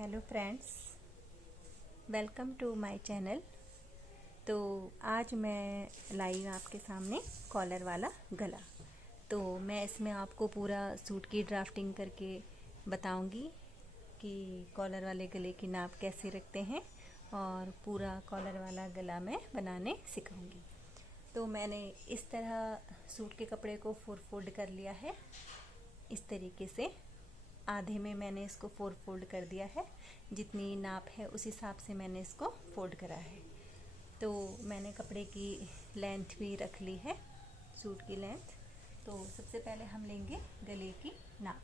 Hello friends, welcome to my channel. तो आज मैं लाई हूँ आपके सामने कॉलर वाला गला। तो मैं इसमें आपको पूरा सूट की ड्राफ्टिंग करके बताऊंगी कि कॉलर वाले गले की नाप कैसे रखते हैं और पूरा कॉलर वाला गला मैं बनाने सिखाऊंगी। तो मैंने इस तरह सूट के कपड़े को 4 फोल्ड कर लिया है। इस तरीके से आधे में मैंने इसको 4 फोल्ड कर दिया है। जितनी नाप है उस हिसाब से मैंने इसको फोल्ड करा है। तो मैंने कपड़े की लेंथ भी रख ली है, सूट की लेंथ। तो सबसे पहले हम लेंगे गले की नाप।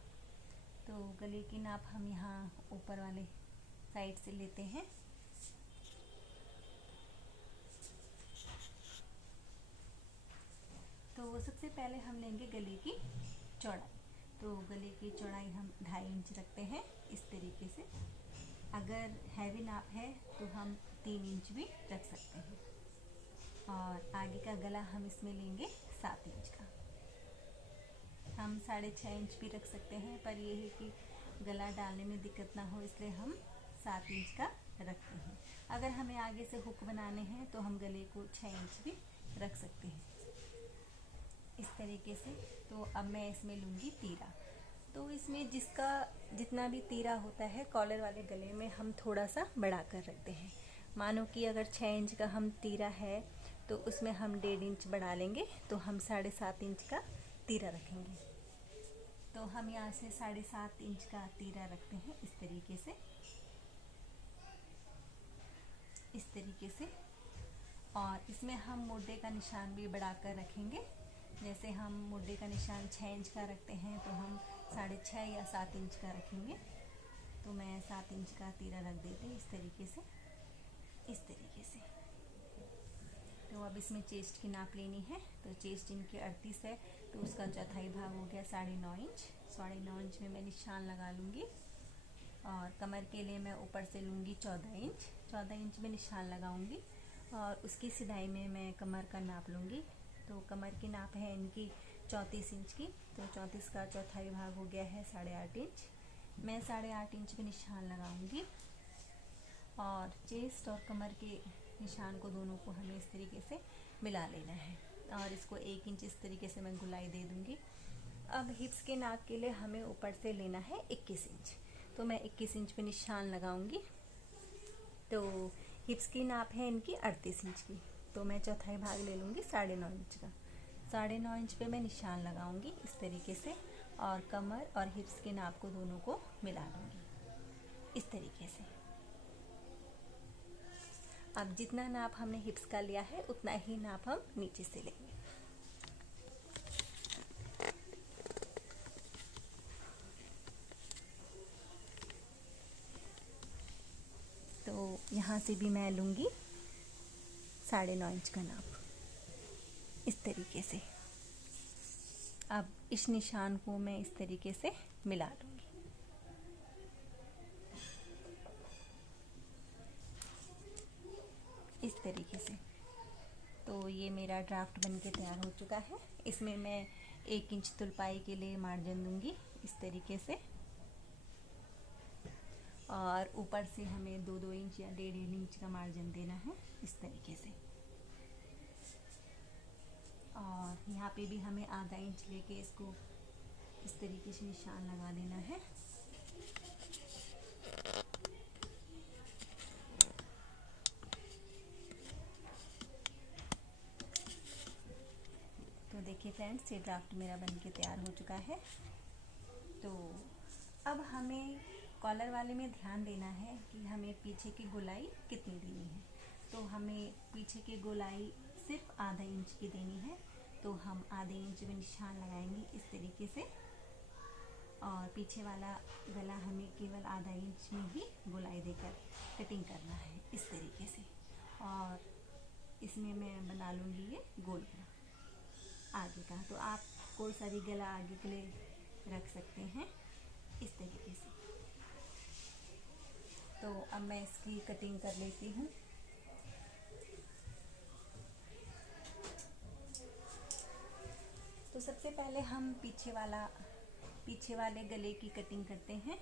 तो गले की नाप हम यहाँ ऊपर वाले साइड से लेते हैं। तो सबसे पहले हम लेंगे गले की चौड़ाई। तो गले की चौड़ाई हम 2.5 इंच रखते हैं इस तरीके से। अगर हैवी नाप है तो हम 3 इंच भी रख सकते हैं। और आगे का गला हम इसमें लेंगे 7 इंच का। हम 6.5 इंच भी रख सकते हैं, पर ये है कि गला डालने में दिक्कत ना हो, इसलिए हम 7 इंच का रखते हैं। अगर हमें आगे से हुक बनाने हैं तो हम गले को 6 इंच भी रख सकते हैं इस तरीके से। तो अब मैं इसमें लूँगी तीरा। तो इसमें जिसका जितना भी तीरा होता है कॉलर वाले गले में हम थोड़ा सा बढ़ा कर रखते हैं। मानो कि अगर 6 इंच का हम तीरा है तो उसमें हम 1.5 इंच बढ़ा लेंगे, तो हम 7.5 इंच का तीरा रखेंगे। तो हम यहाँ से 7.5 इंच का तीरा रखते हैं इस तरीके से, इस तरीके से। और इसमें हम मोढे का निशान भी बढ़ाकर रखेंगे। जैसे हम मोढे का निशान 6 इंच का रखते हैं तो हम 6.5 या 7 इंच का रखेंगे। तो मैं 7 इंच का तीरा रख देती हूँ इस तरीके से, इस तरीके से। तो अब इसमें चेस्ट की नाप लेनी है। तो चेस्ट इनकी 38 है, तो उसका चौथाई भाग हो गया 9.5 इंच। 9.5 इंच में मैं निशान लगा लूँगी। और कमर के लिए मैं ऊपर से लूँगी 14 इंच। 14 इंच में निशान लगाऊँगी और उसकी सिलाई में मैं कमर का नाप लूँगी। तो कमर की नाप है इनकी 34 इंच की। तो 34 का चौथाई भाग हो गया है 8.5 इंच। मैं 8.5 इंच में निशान लगाऊंगी। और चेस्ट और कमर के निशान को दोनों को हमें इस तरीके से मिला लेना है। और इसको 1 इंच इस तरीके से मैं गुलाई दे दूंगी। अब हिप्स के नाप के लिए हमें ऊपर से लेना है 21 इंच। तो मैं 21 इंच पे निशान लगाऊंगी। तो हिप्स की नाप है इनकी 38 इंच की। तो मैं चौथाई भाग ले लूँगी 9.5 इंच का। 9.5 इंच पे मैं निशान लगाऊंगी इस तरीके से। और कमर और हिप्स के नाप को दोनों को मिला लूँगी इस तरीके से। अब जितना नाप हमने हिप्स का लिया है उतना ही नाप हम नीचे से लेंगे। तो यहाँ से भी मैं लूँगी 9.5 इंच का नाप इस तरीके से। अब इस निशान को मैं इस तरीके से मिला लूँगी इस तरीके से। तो ये मेरा ड्राफ्ट बन के तैयार हो चुका है। इसमें मैं 1 इंच तुलपाई के लिए मार्जिन दूंगी इस तरीके से। और ऊपर से हमें 2-2 इंच या 1.5 इंच का मार्जिन देना है इस तरीके से। और यहाँ पे भी हमें आधा इंच लेके इसको इस तरीके से निशान लगा देना है। तो देखिए फ्रेंड्स, ये ड्राफ्ट मेरा बन के तैयार हो चुका है। तो अब हमें कॉलर वाले में ध्यान देना है कि हमें पीछे की गोलाई कितनी देनी है। तो हमें पीछे की गोलाई सिर्फ आधा इंच की देनी है। तो हम आधे इंच में निशान लगाएंगे इस तरीके से। और पीछे वाला गला हमें केवल आधा इंच में ही गोलाई देकर कटिंग करना है इस तरीके से। और इसमें मैं बना लूँगी ये गोल गला आगे का। तो आप कोई सा भी गला आगे के लिए रख सकते हैं इस तरीके से। तो अब मैं इसकी कटिंग कर लेती हूँ। तो सबसे पहले हम पीछे वाले गले की कटिंग करते हैं।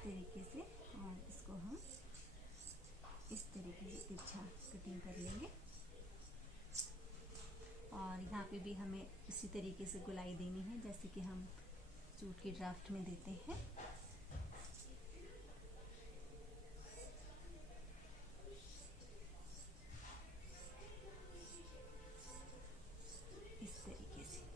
तरीके से, और इसको हम इस तरीके से तिरछा कटिंग कर लेंगे। और यहाँ पे भी हमें इसी तरीके से गोलाई देनी है जैसे कि हम सूट की ड्राफ्ट में देते हैं। इस तरीके से।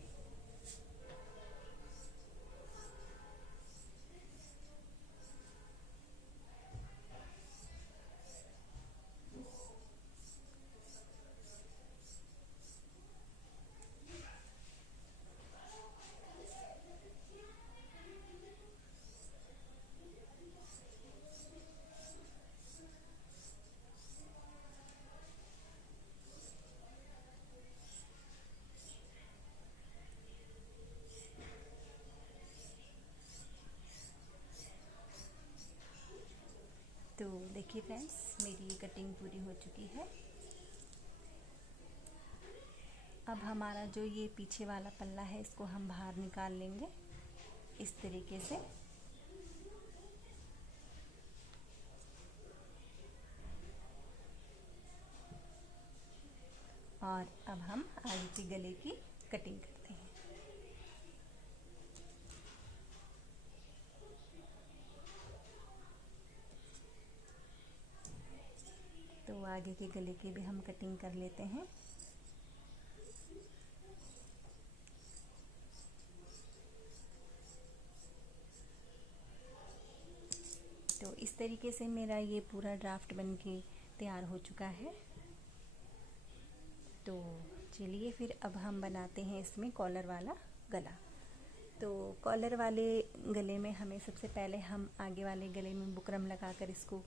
तो देखिए फ्रेंड्स, मेरी ये कटिंग पूरी हो चुकी है। अब हमारा जो ये पीछे वाला पल्ला है इसको हम बाहर निकाल लेंगे इस तरीके से। और अब हम आगे के गले की कटिंग करते हैं। तो आगे के गले की भी हम कटिंग कर लेते हैं। तो इस तरीके से मेरा ये पूरा ड्राफ्ट बनके तैयार हो चुका है। तो चलिए फिर अब हम बनाते हैं इसमें कॉलर वाला गला। तो कॉलर वाले गले में हमें सबसे पहले हम आगे वाले गले में बुकरम लगाकर इसको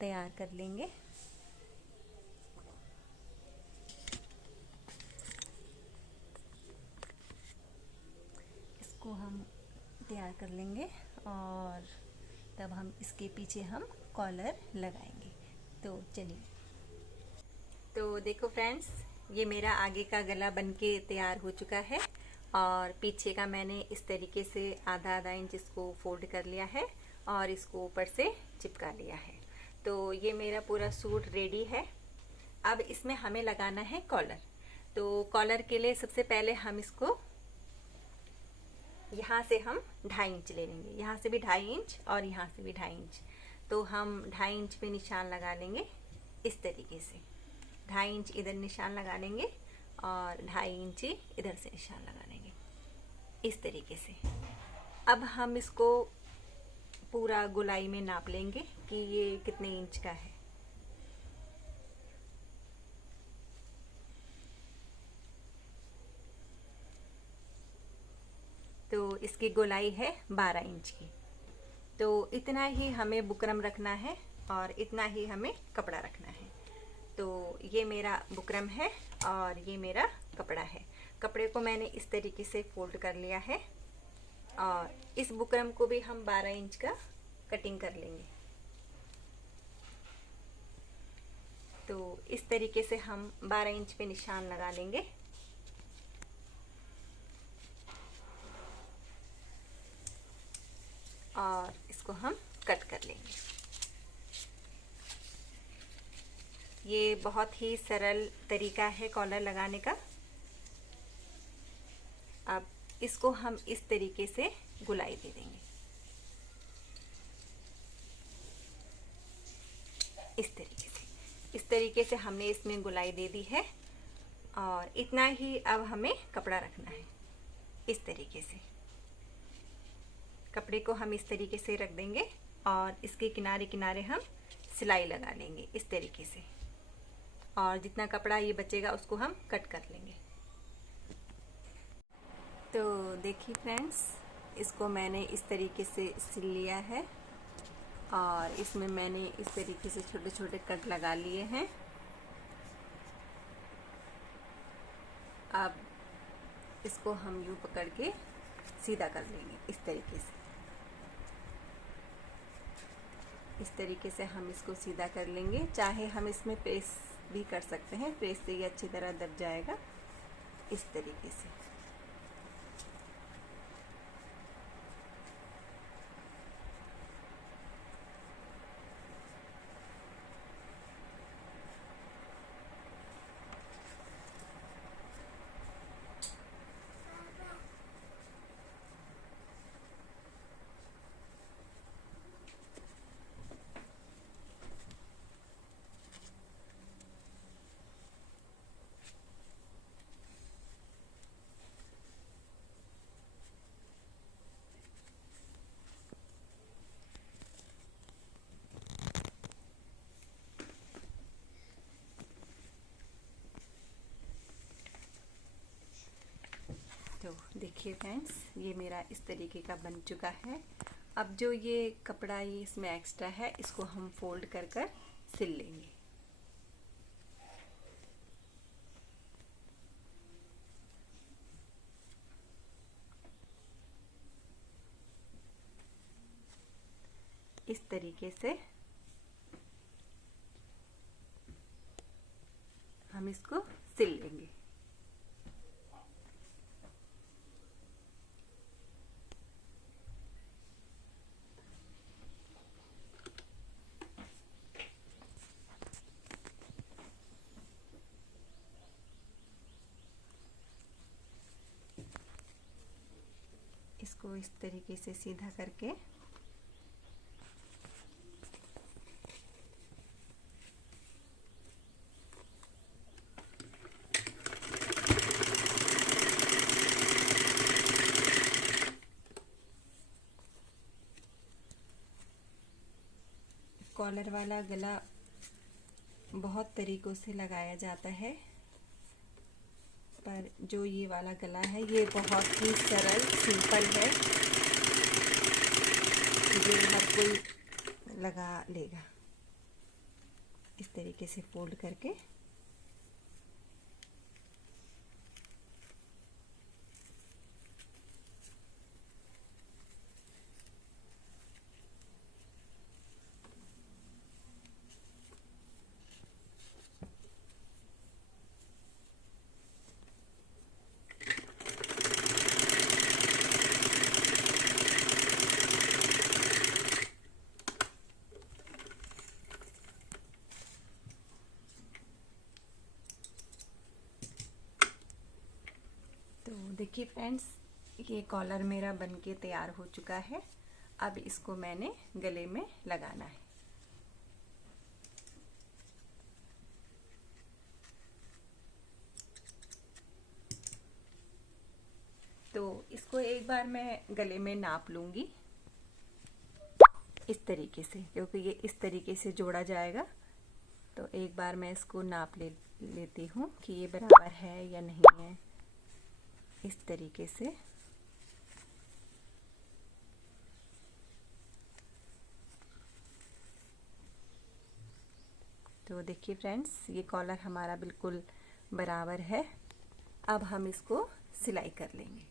तैयार कर लेंगे। इसको हम तैयार कर लेंगे और तब हम इसके पीछे हम कॉलर लगाएंगे। तो चलिए। तो देखो फ्रेंड्स, ये मेरा आगे का गला बनके तैयार हो चुका है और पीछे का मैंने इस तरीके से आधा आधा इंच इसको फोल्ड कर लिया है और इसको ऊपर से चिपका लिया है। तो ये मेरा पूरा सूट रेडी है। अब इसमें हमें लगाना है कॉलर। तो कॉलर के लिए सबसे पहले हम इसको यहाँ से हम 2.5 इंच ले लेंगे, यहाँ से भी 2.5 इंच और यहाँ से भी 2.5 इंच। तो हम 2.5 इंच पे निशान लगा लेंगे इस तरीके से। 2.5 इंच इधर निशान लगा लेंगे और 2.5 इंच इधर से निशान लगा लेंगे इस तरीके से। अब हम इसको पूरा गोलाई में नाप लेंगे कि ये कितने इंच का है। तो इसकी गोलाई है 12 इंच की। तो इतना ही हमें बुकरम रखना है और इतना ही हमें कपड़ा रखना है। तो ये मेरा बुकरम है और ये मेरा कपड़ा है। कपड़े को मैंने इस तरीके से फोल्ड कर लिया है और इस बुकरम को भी हम 12 इंच का कटिंग कर लेंगे। तो इस तरीके से हम 12 इंच पे निशान लगा लेंगे और इसको हम कट कर लेंगे। ये बहुत ही सरल तरीका है कॉलर लगाने का। अब इसको हम इस तरीके से गोलाई दे देंगे इस तरीके से हमने इसमें गोलाई दे दी है और इतना ही अब हमें कपड़ा रखना है। इस तरीके से कपड़े को हम इस तरीके से रख देंगे और इसके किनारे किनारे हम सिलाई लगा लेंगे इस तरीके से, और जितना कपड़ा ये बचेगा उसको हम कट कर लेंगे। तो देखिए फ्रेंड्स, इसको मैंने इस तरीके से सिल लिया है और इसमें मैंने इस तरीके से छोटे छोटे कट लगा लिए हैं। अब इसको हम यूं पकड़ के सीधा कर लेंगे इस तरीके से। इस तरीके से हम इसको सीधा कर लेंगे। चाहे हम इसमें प्रेस भी कर सकते हैं, प्रेस से ये अच्छी तरह दब जाएगा इस तरीके से। तो देखिए फ्रेंड्स, ये मेरा इस तरीके का बन चुका है। अब जो ये कपड़ा ये इसमें एक्स्ट्रा है, इसको हम फोल्ड कर कर सिल लेंगे। इस तरीके से हम इसको सिल लेंगे। इसको इस तरीके से सीधा करके कॉलर वाला गला बहुत तरीकों से लगाया जाता है, पर जो ये वाला गला है ये बहुत ही सरल सिंपल है, जो हर कोई लगा लेगा। इस तरीके से फोल्ड करके देखिए फ्रेंड्स, ये कॉलर मेरा बनके तैयार हो चुका है। अब इसको मैंने गले में लगाना है। तो इसको एक बार मैं गले में नाप लूंगी इस तरीके से, क्योंकि ये इस तरीके से जोड़ा जाएगा। तो एक बार मैं इसको नाप लेती हूँ कि ये बराबर है या नहीं है। इस तरीके से तो देखिए फ्रेंड्स, ये कॉलर हमारा बिल्कुल बराबर है। अब हम इसको सिलाई कर लेंगे।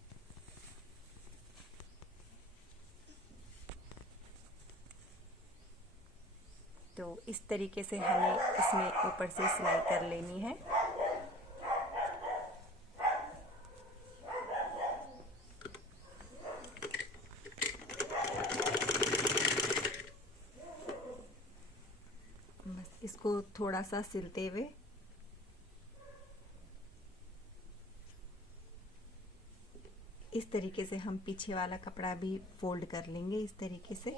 तो इस तरीके से हमें इसमें ऊपर से सिलाई कर लेनी है। बस इसको थोड़ा सा सिलते हुए इस तरीके से हम पीछे वाला कपड़ा भी फोल्ड कर लेंगे इस तरीके से।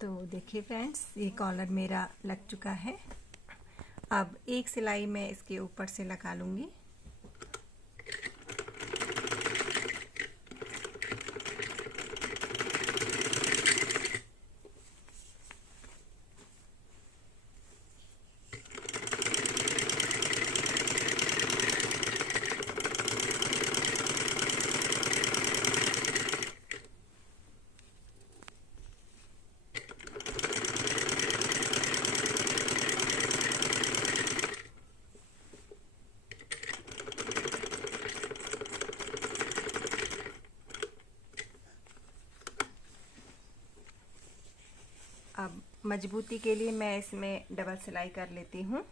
तो देखिए फ्रेंड्स, ये कॉलर मेरा लग चुका है। अब एक सिलाई मैं इसके ऊपर से लगा लूँगी। मजबूती के लिए मैं इसमें डबल सिलाई कर लेती हूँ।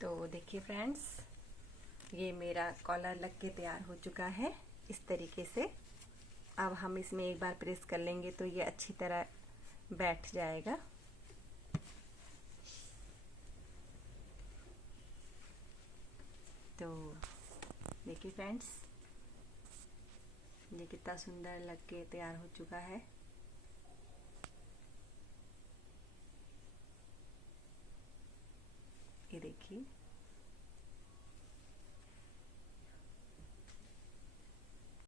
तो देखिए फ्रेंड्स, ये मेरा कॉलर लग के तैयार हो चुका है इस तरीके से। अब हम इसमें एक बार प्रेस कर लेंगे तो ये अच्छी तरह बैठ जाएगा। तो देखिए फ्रेंड्स, ये कितना सुंदर लग के तैयार हो चुका है। ये देखिए।